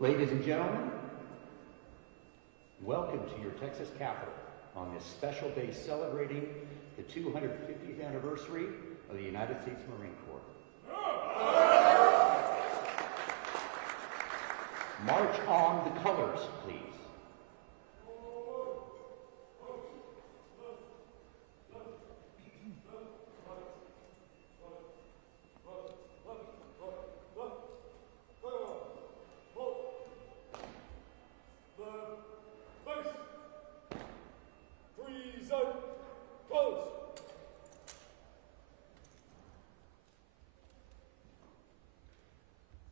Ladies and gentlemen, welcome to your Texas Capitol on this special day celebrating the 250th anniversary of the United States Marine Corps. March on the colors, please.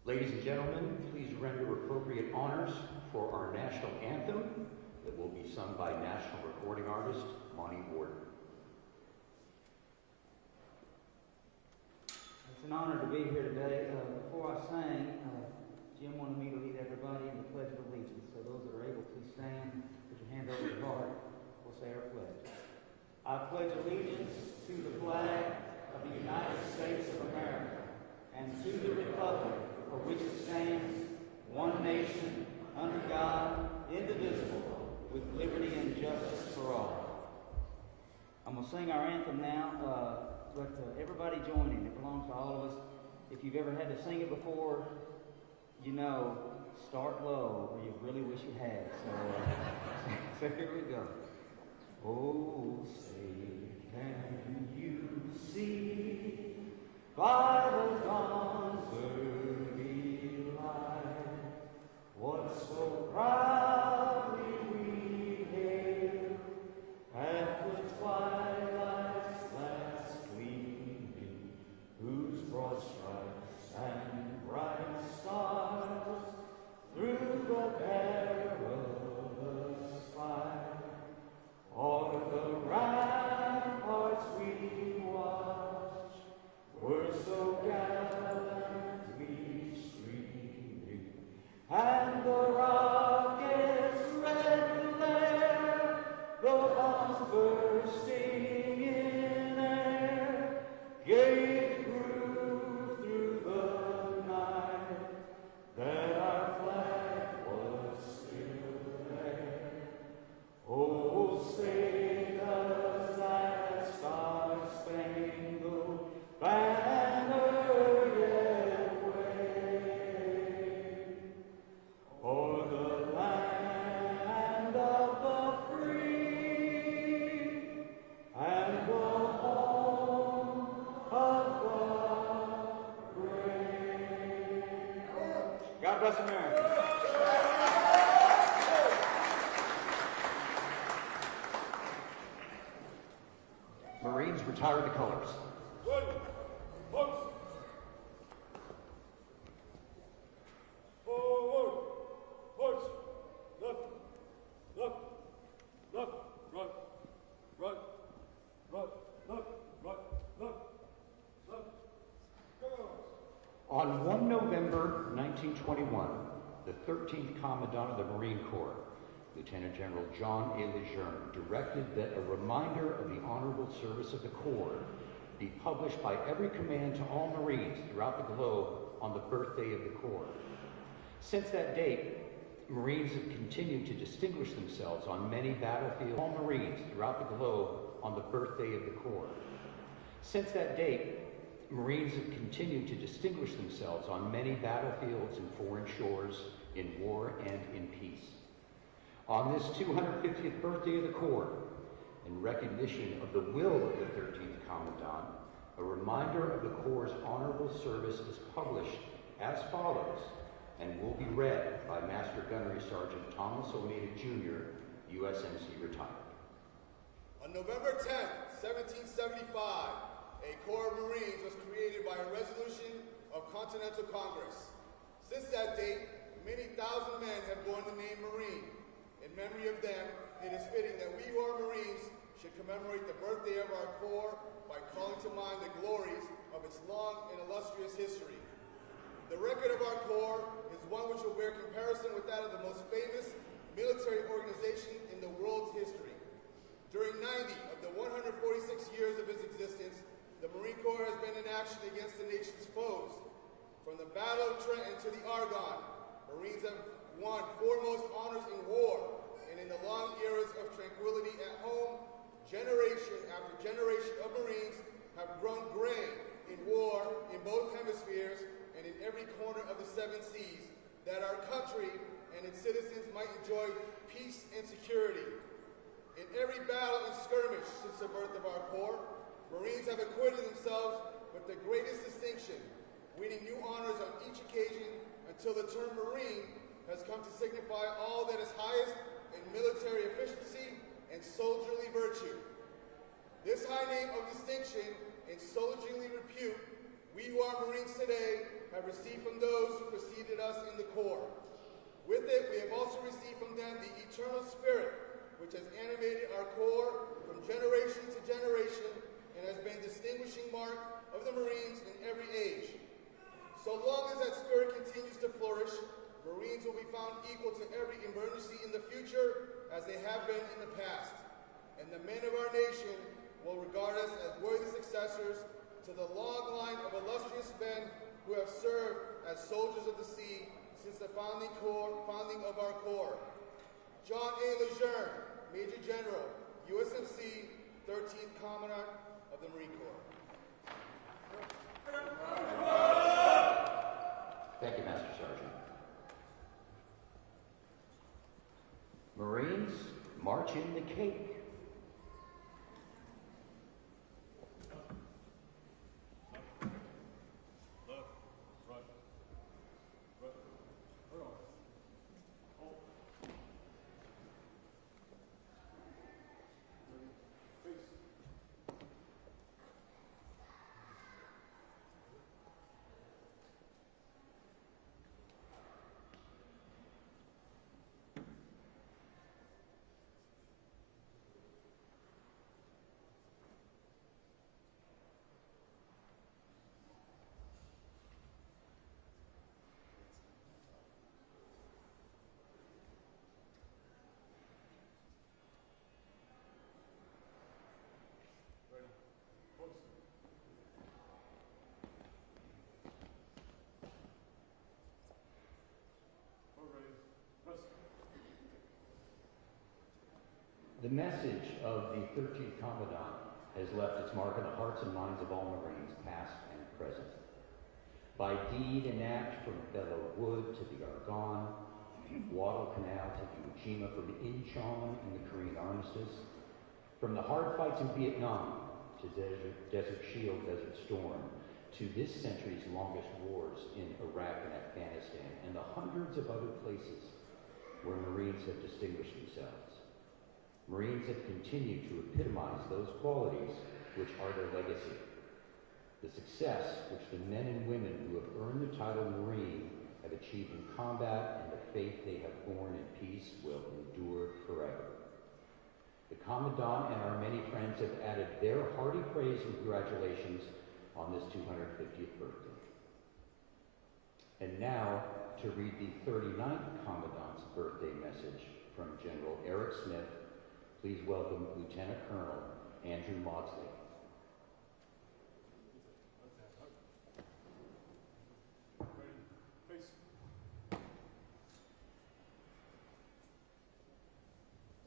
Ladies and gentlemen, please render appropriate honors for our national anthem that will be sung by national recording artist Monty Ward. It's an honor to be here today. Before I sang, Jim wanted me to lead everybody in the Pledge of Allegiance. So those that are able, please stand, put your hand over your heart. We'll say our pledge. I pledge allegiance to the flag of the United States of America and to the republic for which it stands, one nation, under God, indivisible, with liberty and justice for all. I'm going to sing our anthem now, but everybody join in. It belongs to all of us. If you've ever had to sing it before, you know, start low, or you really wish you had. So here we go. Oh, say, can you see by the dawn's early light what so proudly we hailed at the twilight's last gleaming, whose broad stripes and bright stars through the perilous fight o'er the ramparts we watched were so gallantly streaming, and the rockets' red glare, the bombs bursting in air, gave proof through the night that our flag was still there. Oh, say does that star-spangled banner yet wave o'er the land of the free and the home of the brave? God bless America. Marines, retire the colors. Good. Post. Forward. March. Left. Left. Left. Right. Right. Right. Left. Right. Left. Left. Go. On 1 November 1921, the 13th Commandant of the Marine Corps, Lieutenant General John A. Lejeune, directed that a reminder of the honorable service of the Corps be published by every command to all Marines throughout the globe on the birthday of the Corps. Since that date, Marines have continued to distinguish themselves on many battlefields. All Marines throughout the globe on the birthday of the Corps. Since that date, Marines have continued to distinguish themselves on many battlefields and foreign shores, in war and in peace. On this 250th birthday of the Corps, in recognition of the will of the 13th Commandant, a reminder of the Corps' honorable service is published as follows and will be read by Master Gunnery Sergeant Thomas O'Neill Jr., USMC retired. On November 10th, 1775, a Corps of Marines was created by a resolution of Continental Congress. Since that date, many thousand men have borne the name Marine. In memory of them, it is fitting that we who are Marines should commemorate the birthday of our Corps by calling to mind the glories of its long and illustrious history. The record of our Corps is one which will bear comparison with that of the most famous military organization in the world's history. During 90 of the 146 years of its existence, the Marine Corps has been in action against the nation's foes. From the Battle of Trenton to the Argonne, Marines have won foremost honors in war and in the long eras of tranquility at home, generation after generation of Marines have grown gray in war in both hemispheres and in every corner of the 7 seas, that our country and its citizens might enjoy peace and security. In every battle and skirmish since the birth of our Corps, Marines have acquitted themselves with the greatest distinction, winning new honors on each occasion until the term Marine has come to signify all that is highest in military efficiency and soldierly virtue. This high name of distinction and soldierly repute, we who are Marines today have received from those who preceded us in the Corps. With it, we have also received from them the eternal spirit which has animated our Corps from generation to generation and has been a distinguishing mark of the Marines in every age. So long as that spirit continues to flourish, Marines will be found equal to every emergency in the future as they have been in the past. And the men of our nation will regard us as worthy successors to the long line of illustrious men who have served as soldiers of the sea since the founding of our Corps. John A. Lejeune, Major General, USMC, 13th Commandant of the Marine Corps. Thank you, Master Sergeant. Marines, march in the cake. The message of the 13th Commandant has left its mark in the hearts and minds of all Marines, past and present. By deed and act, from Belleau Wood to the Argonne, Guadalcanal to Iwo Jima, from Incheon in the Korean Armistice, from the hard fights in Vietnam to Desert Shield, Desert Storm, to this century's longest wars in Iraq and Afghanistan, and the hundreds of other places where Marines have distinguished themselves. Marines have continued to epitomize those qualities which are their legacy. The success which the men and women who have earned the title Marine have achieved in combat and the faith they have borne in peace will endure forever. The Commandant and our many friends have added their hearty praise and congratulations on this 250th birthday. And now, to read the 39th Commandant's birthday message from General Eric Smith, please welcome Lieutenant Colonel Andrew Maudsley.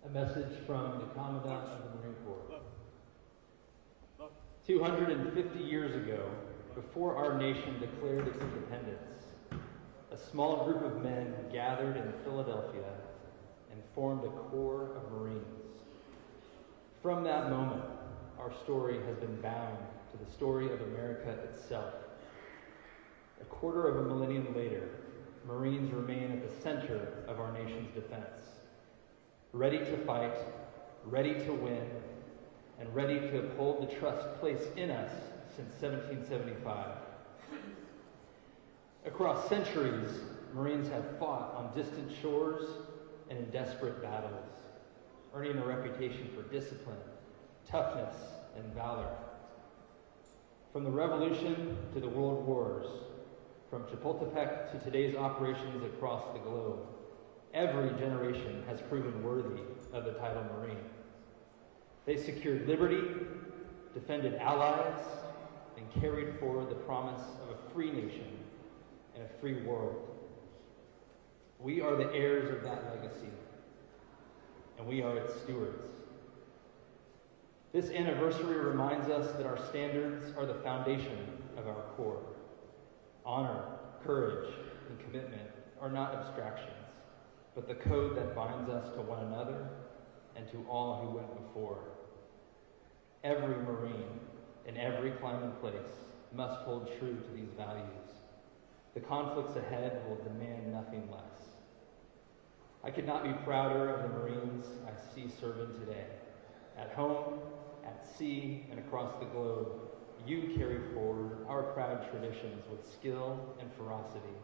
A message from the Commandant of the Marine Corps. 250 years ago, before our nation declared its independence, a small group of men gathered in Philadelphia and formed a corps of Marines. From that moment, our story has been bound to the story of America itself. A quarter of a millennium later, Marines remain at the center of our nation's defense, ready to fight, ready to win, and ready to uphold the trust placed in us since 1775. Across centuries, Marines have fought on distant shores and in desperate battles, earning a reputation for discipline, toughness, and valor. From the Revolution to the World Wars, from Chapultepec to today's operations across the globe, every generation has proven worthy of the title Marine. They secured liberty, defended allies, and carried forward the promise of a free nation and a free world. We are the heirs of that legacy, and we are its stewards. This anniversary reminds us that our standards are the foundation of our core. Honor, courage, and commitment are not abstractions, but the code that binds us to one another and to all who went before. Every Marine in every clime and place must hold true to these values. The conflicts ahead will demand nothing less. I could not be prouder of the Marines I see serving today. At home, at sea, and across the globe, you carry forward our proud traditions with skill and ferocity.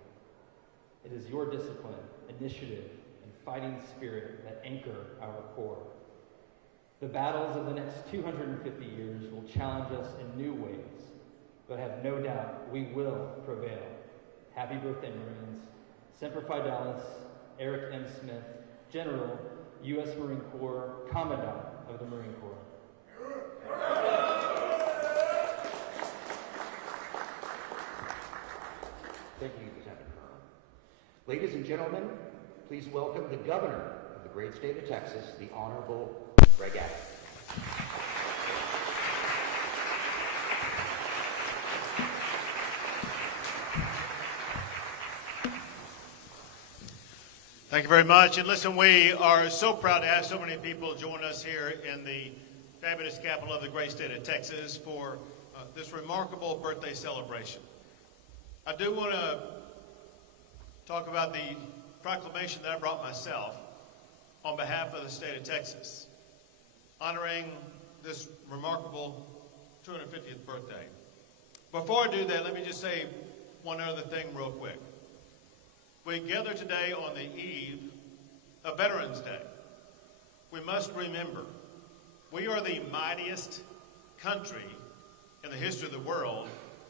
It is your discipline, initiative, and fighting spirit that anchor our core. The battles of the next 250 years will challenge us in new ways, but have no doubt we will prevail. Happy birthday, Marines. Semper Fidelis, Eric M. Smith, General, U.S. Marine Corps, Commandant of the Marine Corps. Thank you, Lieutenant Colonel. Ladies and gentlemen, please welcome the Governor of the great state of Texas, the Honorable Greg Abbott. Thank you very much. And listen, we are so proud to have so many people join us here in the fabulous capital of the great state of Texas for this remarkable birthday celebration. I do want to talk about the proclamation that I brought myself on behalf of the state of Texas, honoring this remarkable 250th birthday. Before I do that, let me just say one other thing real quick. We gather today on the eve of Veterans Day. We must remember, we are the mightiest country in the history of the world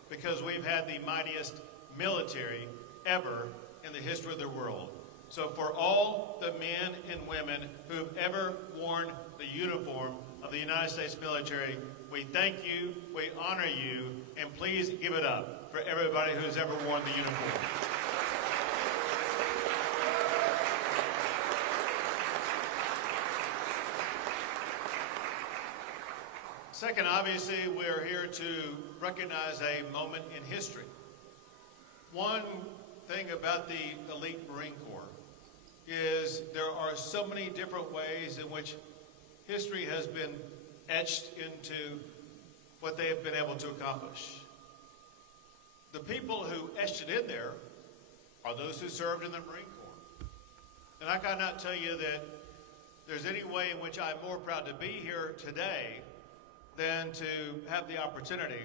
because we've had the mightiest military ever in the history of the world. So for all the men and women who've ever worn the uniform of the United States military, we thank you, we honor you, and please give it up for everybody who's ever worn the uniform. Second, obviously, we're here to recognize a moment in history. One thing about the elite Marine Corps is there are so many different ways in which history has been etched into what they have been able to accomplish. The people who etched it in there are those who served in the Marine Corps. And I cannot tell you that there's any way in which I'm more proud to be here today than to have the opportunity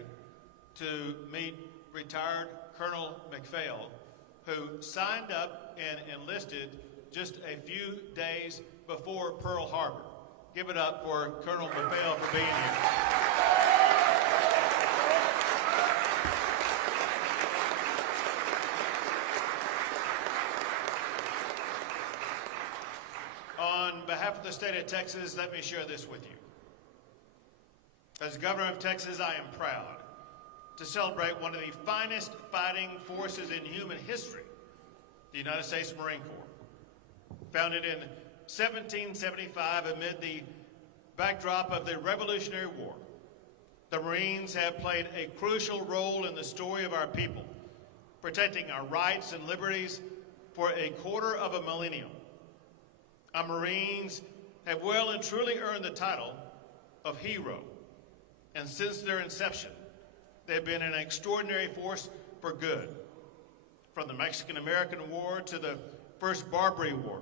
to meet retired Colonel McPhail, who signed up and enlisted just a few days before Pearl Harbor. Give it up for Colonel McPhail for being here. On behalf of the state of Texas, let me share this with you. As Governor of Texas, I am proud to celebrate one of the finest fighting forces in human history, the United States Marine Corps. Founded in 1775 amid the backdrop of the Revolutionary War, the Marines have played a crucial role in the story of our people, protecting our rights and liberties for a quarter of a millennium. Our Marines have well and truly earned the title of hero. And since their inception, they've been an extraordinary force for good. From the Mexican-American War to the First Barbary War,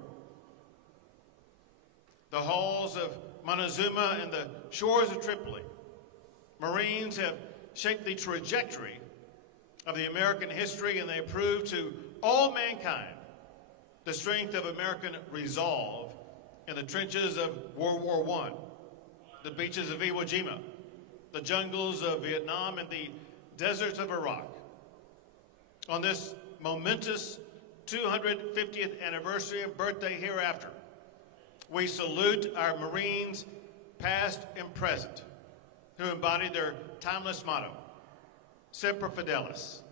the halls of Montezuma and the shores of Tripoli, Marines have shaped the trajectory of the American history, and they prove to all mankind the strength of American resolve in the trenches of World War I, the beaches of Iwo Jima, the jungles of Vietnam, and the deserts of Iraq. On this momentous 250th anniversary and birthday hereafter, we salute our Marines, past and present, who embody their timeless motto, Semper Fidelis.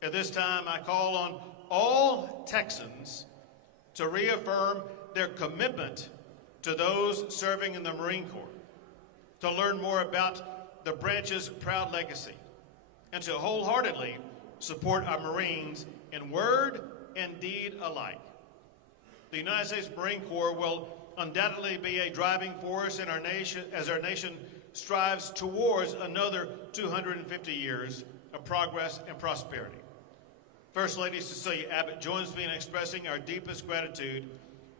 At this time, I call on all Texans to reaffirm their commitment to those serving in the Marine Corps, to learn more about the branch's proud legacy, and to wholeheartedly support our Marines in word and deed alike. The United States Marine Corps will undoubtedly be a driving force in our nation as our nation strives towards another 250 years of progress and prosperity. First Lady Cecilia Abbott joins me in expressing our deepest gratitude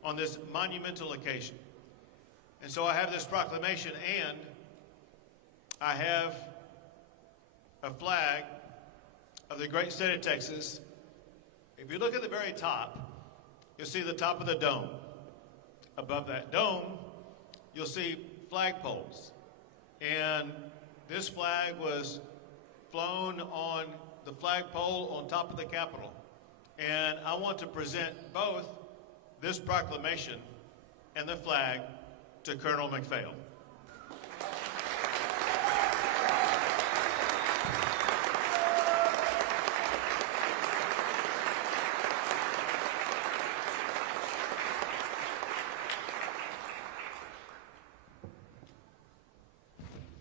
on this monumental occasion. And so I have this proclamation, and I have a flag of the great state of Texas. If you look at the very top, you'll see the top of the dome. Above that dome, you'll see flagpoles. And this flag was flown on the flagpole on top of the Capitol. And I want to present both this proclamation and the flag to Colonel McPhail.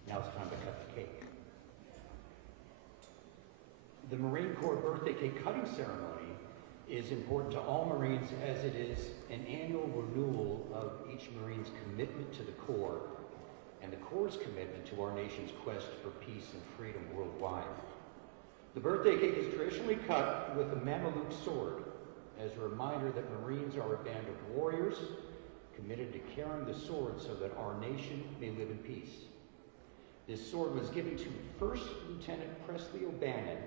Now it's time to cut the cake. The Marine Corps birthday cake cutting ceremony is important to all Marines, as it is an annual renewal of each Marine's commitment to the Corps and the Corps' commitment to our nation's quest for peace and freedom worldwide. The birthday cake is traditionally cut with a Mameluke sword as a reminder that Marines are a band of warriors committed to carrying the sword so that our nation may live in peace. This sword was given to First Lieutenant Presley O'Bannon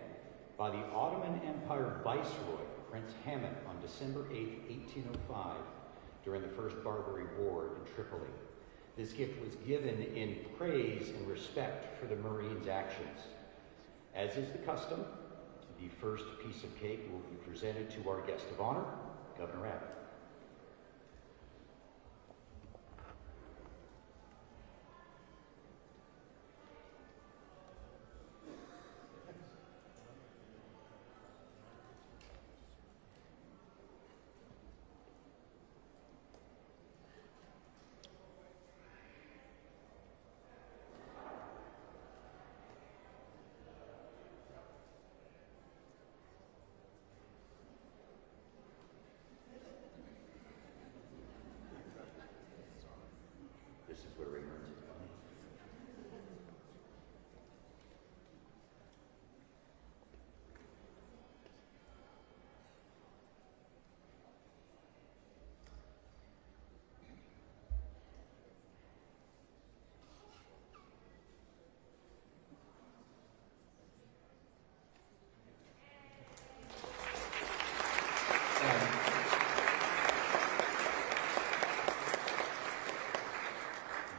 by the Ottoman Empire Viceroy, Prince Hamid, on December 8, 1805, during the First Barbary War in Tripoli. This gift was given in praise and respect for the Marines' actions. As is the custom, the first piece of cake will be presented to our guest of honor, Governor Abbott. This is where he earns his money.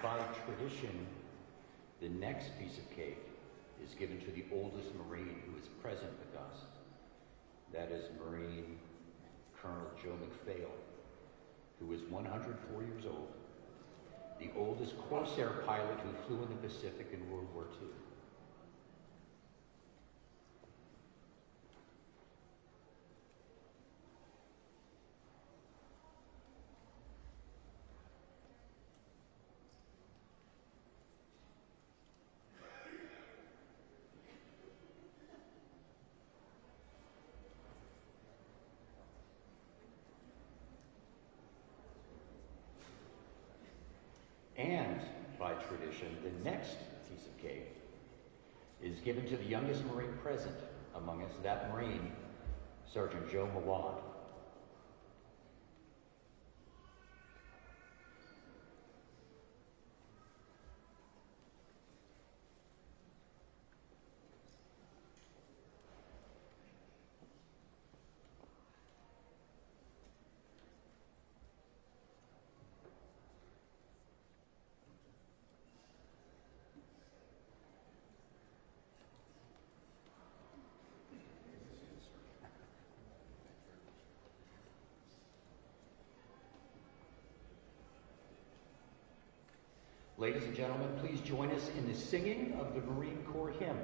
By tradition, the next piece of cake is given to the oldest Marine who is present with us. That is Marine Colonel Joe McPhail, who is 104 years old, the oldest Corsair pilot who flew in the Pacific in World War II. And, by tradition, the next piece of cake is given to the youngest Marine present among us, that Marine, Sergeant Joe Mawad. Ladies and gentlemen, please join us in the singing of the Marine Corps hymn.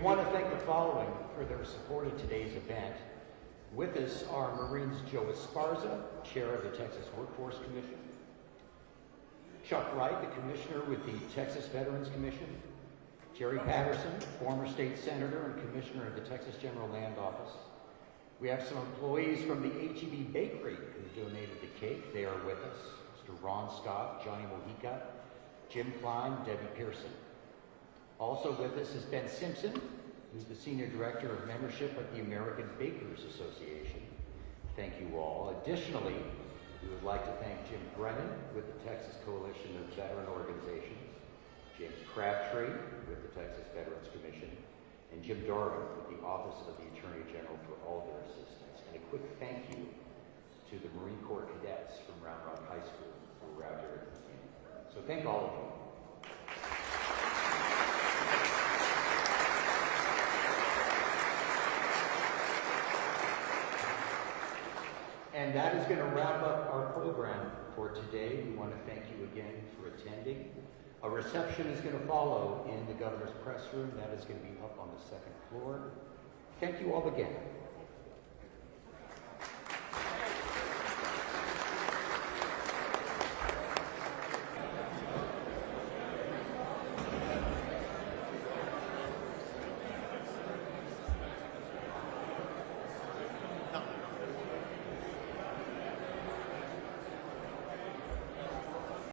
want to thank the following for their support of today's event. With us are Marines Joe Esparza, Chair of the Texas Workforce Commission, Chuck Wright, the Commissioner with the Texas Veterans Commission, Jerry Patterson, former state senator and Commissioner of the Texas General Land Office. We have some employees from the H-E-B Bakery who donated the cake. They are with us. Mr. Ron Scott, Johnny Mojica, Jim Klein, Debbie Pearson. Also with us is Ben Simpson, who's the Senior Director of Membership of the American Bakers Association. Thank you all. Additionally, we would like to thank Jim Brennan with the Texas Coalition of Veteran Organizations, James Crabtree with the Texas Veterans Commission, and Jim Darwin with the Office of the Attorney General for all their assistance. And a quick thank you to the Marine Corps cadets from Round Rock High School who were out here at the beginning. So thank all of you. And that is going to wrap up our program for today. We want to thank you again for attending. A reception is going to follow in the governor's press room. That is going to be up on the second floor. Thank you all again.